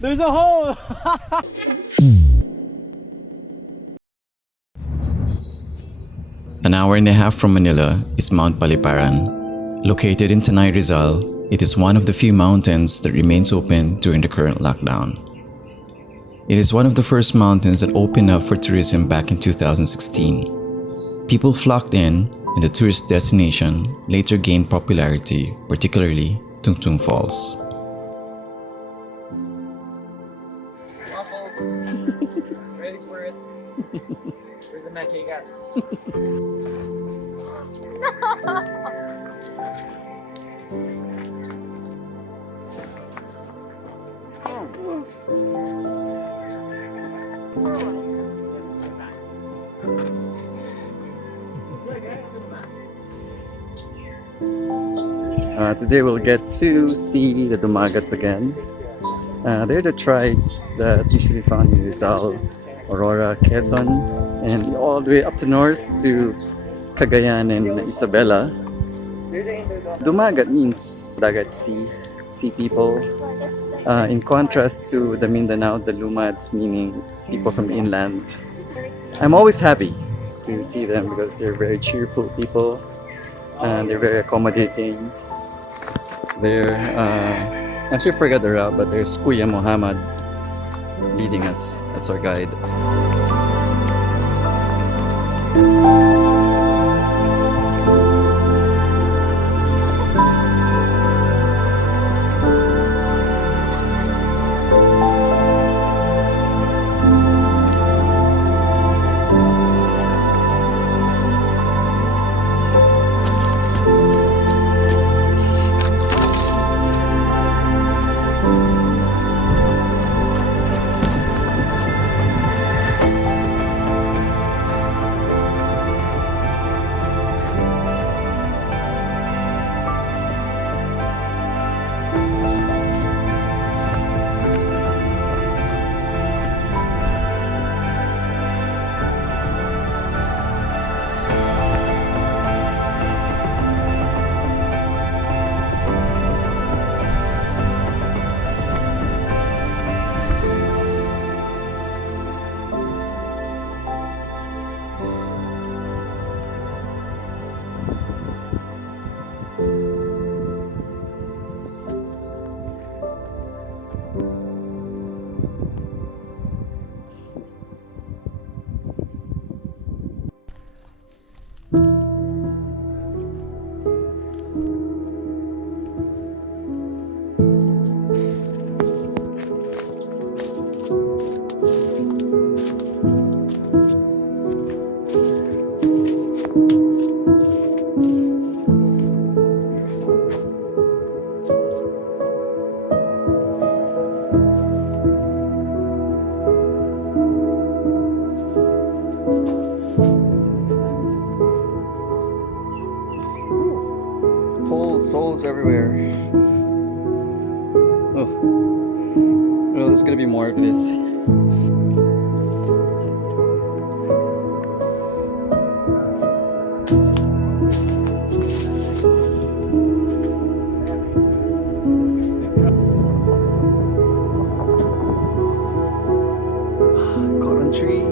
There's a hole! An hour and a half from Manila is Mount Paliparan. Located in Tanay, Rizal, it is one of the few mountains that remains open during the current lockdown. It is one of the first mountains that opened up for tourism back in 2016. People flocked in, and the tourist destination later gained popularity, particularly TungTong Falls. Waffles. Ready for it. Where's the makikat? Today we'll get to see the Dumagats again. They're the tribes that usually found in Rizal, Aurora, Quezon, and all the way up to north to Cagayan and Isabela. Dumagat means Dagat sea people. In contrast to the Mindanao, the Lumads meaning people from inland. I'm always happy to see them because they're very cheerful people and they're very accommodating. They're actually forgot the route, but there's Kuya Muhammad leading us. That's our guide. Holes everywhere. Oh, there's gonna be more of this. Cotton tree.